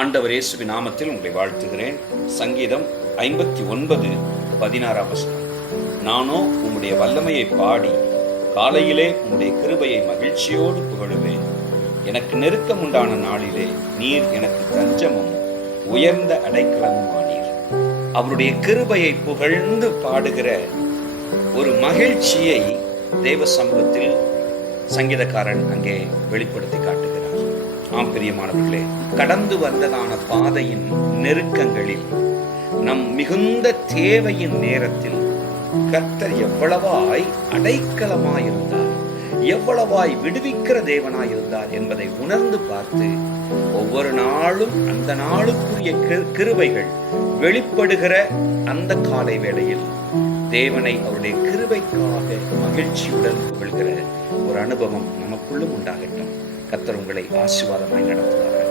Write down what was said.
ஆண்டவர் இயேசுவின் நாமத்தில் உங்களை வாழ்த்துகிறேன். சங்கீதம் 59:16. நானோ உம்முடைய வல்லமையை பாடி காலையிலே உம்முடைய கிருபையை மகிழ்ச்சியோடு புகழுவேன். எனக்கு நெருக்கம் உண்டான நாளிலே நீர் எனக்கு தஞ்சமும் உயர்ந்த அடைக்கலமும் ஆனீர். அவருடைய கிருபையை புகழ்ந்து பாடுகிற ஒரு மகிழ்ச்சியை தேவ சமூகத்தில் சங்கீதக்காரன் அங்கே வெளிப்படுத்தி காட்டுகிறார். ஆம் பிரியமானவர்களே, கடந்து வந்ததான பாதையின் நெருக்கங்களில், நம் மிகுந்த தேவையின் நேரத்தில் கர்த்தர் எவ்வளவாய் அடைக்கலமாயிருந்தார், எவ்வளவாய் விடுவிக்கிற தேவனாயிருந்தார் என்பதை உணர்ந்து பார்த்து ஒவ்வொரு நாளும் அந்த நாளுக்குரிய கிருபைகள் வெளிப்படுகிற அந்த காலை வேளையில் தேவனை அவருடைய கிருபைக்காக மகிழ்ச்சியுடன் புகழ்கிற ஒரு அனுபவம் நமக்குள்ளும் உண்டாகட்டும். கர்த்தர் உங்களை ஆசீர்வாதமாய் நடத்துவார்.